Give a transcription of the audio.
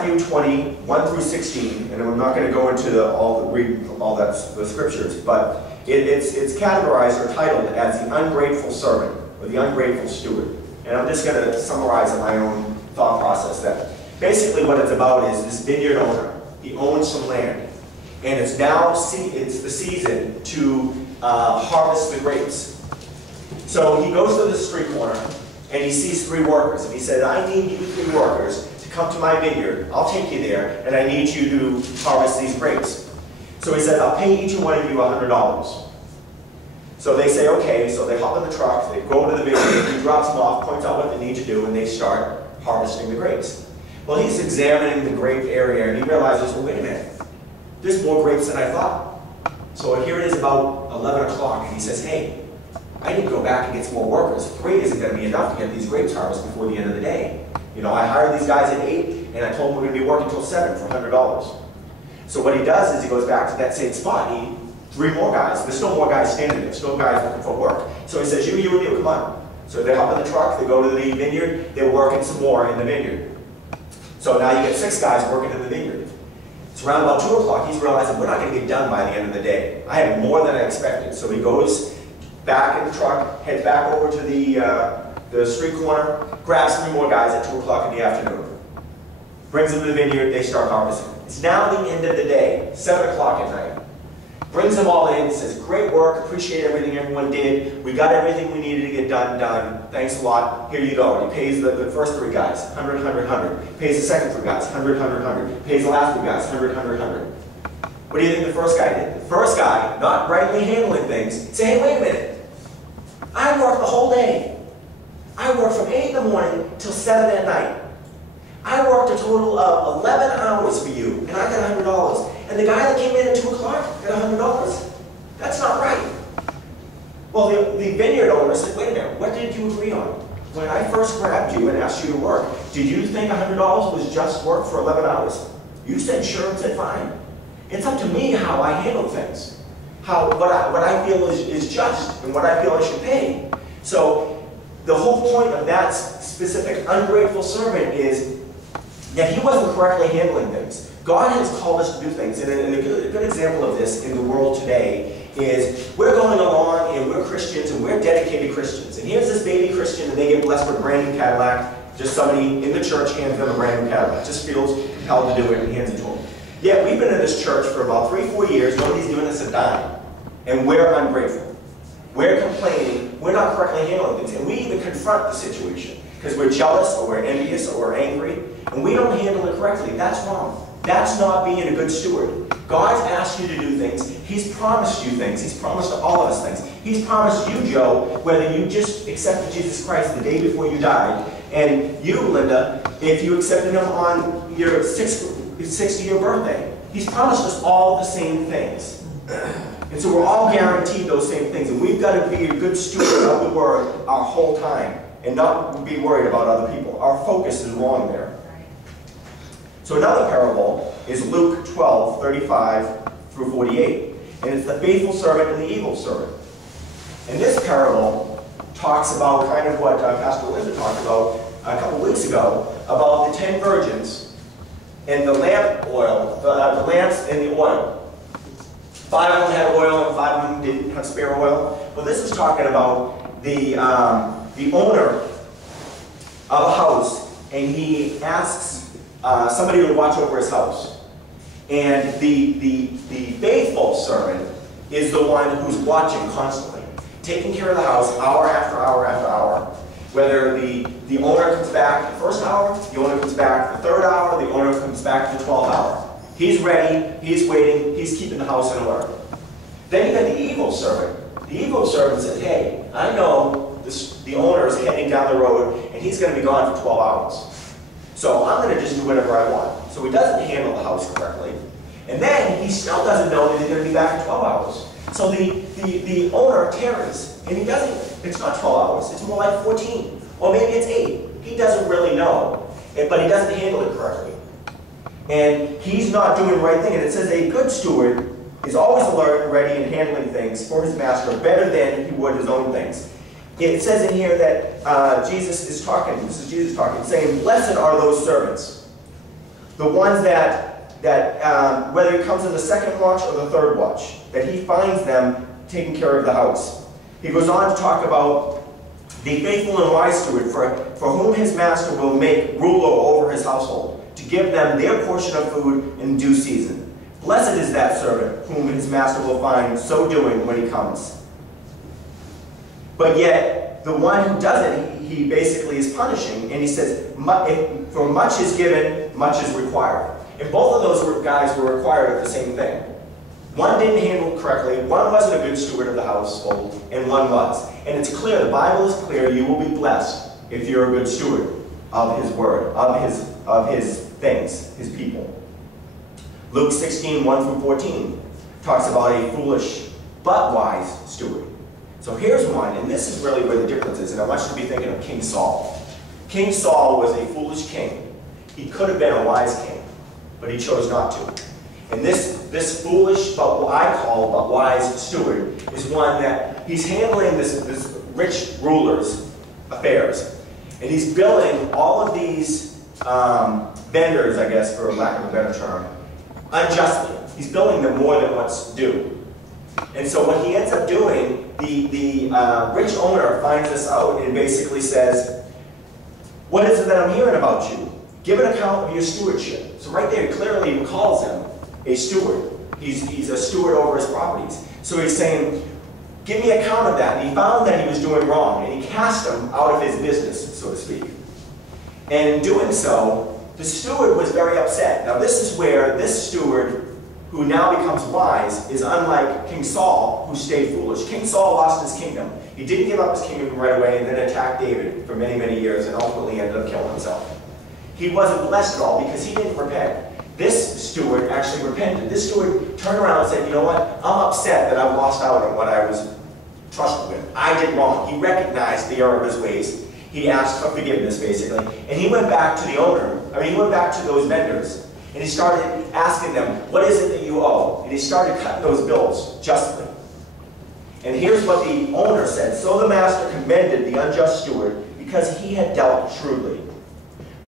Matthew 20, 1 through 16, and I'm not going to go into read all the scriptures, but it's categorized or titled as the ungrateful servant or the ungrateful steward. And I'm just going to summarize in my own thought process that basically what it's about is this vineyard owner. He owns some land, and it's the season to harvest the grapes. So he goes to the street corner, and he sees 3 workers, and he said, I need you 3 workers to come to my vineyard. I'll take you there, and I need you to harvest these grapes. So he said, I'll pay each one of you $100. So they say, okay, so they hop in the truck, they go to the vineyard, he drops them off, points out what they need to do, and they start harvesting the grapes. Well, he's examining the grape area, and he realizes, well, wait a minute, there's more grapes than I thought. So here it is about 11 o'clock, and he says, hey, I need to go back and get some more workers. 3 isn't going to be enough to get these grapes harvested before the end of the day. You know, I hired these guys at 8, and I told them we're going to be working until 7 for $100. So what he does is he goes back to that same spot. 3 more guys. There's still more guys standing there. There's still guys looking for work. So he says, you and you, come on. So they hop in the truck, they go to the vineyard, they're working some more in the vineyard. So now you get 6 guys working in the vineyard. It's around about 2 o'clock, he's realizing we're not going to get done by the end of the day. I have more than I expected. So he goes back in the truck, heads back over to the street corner, grabs 3 more guys at 2 o'clock in the afternoon. Brings them to the vineyard, they start harvesting. It's now the end of the day, 7 o'clock at night. Brings them all in, says, great work, appreciate everything everyone did. We got everything we needed to get done. Thanks a lot. Here you go. And he pays the first 3 guys, 100, 100, 100. Pays the second 3 guys, 100, 100, 100. Pays the last 3 guys, 100, 100, 100. What do you think the first guy did? The first guy, not rightly handling things, said, hey, wait a minute. I worked the whole day. I worked from 8 in the morning till 7 at night. I worked a total of 11 hours for you, and I got $100. And the guy that came in at 2 o'clock got $100. That's not right. Well, the vineyard owner said, wait a minute, what did you agree on? When I first grabbed you and asked you to work, did you think $100 was just work for 11 hours? You said sure and said fine. It's up to me how I handle things. What I feel is just and what I feel I should pay. So the whole point of that specific ungrateful servant is that he wasn't correctly handling things. God has called us to do things, and a good example of this in the world today is we're going along and we're Christians and we're dedicated Christians. And here's this baby Christian and they get blessed with a brand new Cadillac. Just somebody in the church hands them a brand new Cadillac. Just feels compelled to do it and hands it to them. Yet we've been in this church for about 3-4 years. Nobody's given us a dime. And we're ungrateful. We're complaining. We're not correctly handling things. And we even confront the situation because we're jealous or we're envious or we're angry. And we don't handle it correctly. That's wrong. That's not being a good steward. God's asked you to do things. He's promised you things. He's promised all of us things. He's promised you, Joe, whether you just accepted Jesus Christ the day before you died, and you, Linda, if you accepted Him on your 60th birthday. He's promised us all the same things. And so we're all guaranteed those same things. And we've got to be a good steward of the Word our whole time and not be worried about other people. Our focus is wrong there. So another parable is Luke 12, 35 through 48. And it's the faithful servant and the evil servant. And this parable talks about kind of what Pastor Linda talked about a couple weeks ago, about the 10 virgins and the lamp oil, the lamps and the oil. 5 of them had oil and 5 of them didn't have spare oil. Well, this is talking about the owner of a house, and he asks somebody to watch over his house. And the faithful servant is the one who's watching constantly, taking care of the house hour after hour after hour. Whether the owner comes back the first hour, the owner comes back the 3rd hour, the owner comes back the 12th hour. He's ready, he's waiting, he's keeping the house in order. Then you got the evil servant. The evil servant says, hey, I know the owner is heading down the road and he's going to be gone for 12 hours. So I'm going to just do whatever I want. So he doesn't handle the house correctly. And then he still doesn't know that he's going to be back in 12 hours. So the owner tarries, and he doesn't, it's not 12 hours, it's more like 14. Or maybe it's 8. He doesn't really know, but he doesn't handle it correctly. And he's not doing the right thing. And it says a good steward is always alert and ready and handling things for his master better than he would his own things. It says in here that Jesus is talking, this is Jesus talking, saying, blessed are those servants. The ones that whether he comes in the second watch or the third watch, that he finds them taking care of the house. He goes on to talk about the faithful and wise steward, for whom his master will make ruler over his household, to give them their portion of food in due season. Blessed is that servant whom his master will find so doing when he comes. But yet, the one who doesn't, he basically is punishing, and he says, for much is given, much is required. And both of those guys were required of the same thing. One didn't handle it correctly, one wasn't a good steward of the household, and one was. And it's clear, the Bible is clear, you will be blessed if you're a good steward of his word, of his things, his people. Luke 16, 1 through 14 talks about a foolish but wise steward. So here's one, and this is really where the difference is, and I want you to be thinking of King Saul. King Saul was a foolish king. He could have been a wise king, but he chose not to. And this foolish, but what I call but wise steward is one that he's handling this rich ruler's affairs. And he's billing all of these vendors, I guess, for lack of a better term, unjustly. He's billing them more than what's due. And so what he ends up doing, the rich owner finds this out and basically says, what is it that I'm hearing about you? Give an account of your stewardship. So right there, clearly he calls him a steward. He's a steward over his properties. So he's saying, give me account of that. And he found that he was doing wrong, and he cast him out of his business, so to speak. And in doing so, the steward was very upset. Now this is where this steward, who now becomes wise, is unlike King Saul, who stayed foolish. King Saul lost his kingdom. He didn't give up his kingdom right away and then attacked David for many, many years and ultimately ended up killing himself. He wasn't blessed at all because he didn't repent. This steward actually repented. This steward turned around and said, you know what, I'm upset that I've lost out on what I was trusted with. I did wrong. He recognized the error of his ways. He asked for forgiveness, basically. And he went back to the owner. He went back to those vendors. And he started asking them, what is it that you owe? And he started cutting those bills justly. And here's what the owner said. So the master commended the unjust steward because he had dealt shrewdly.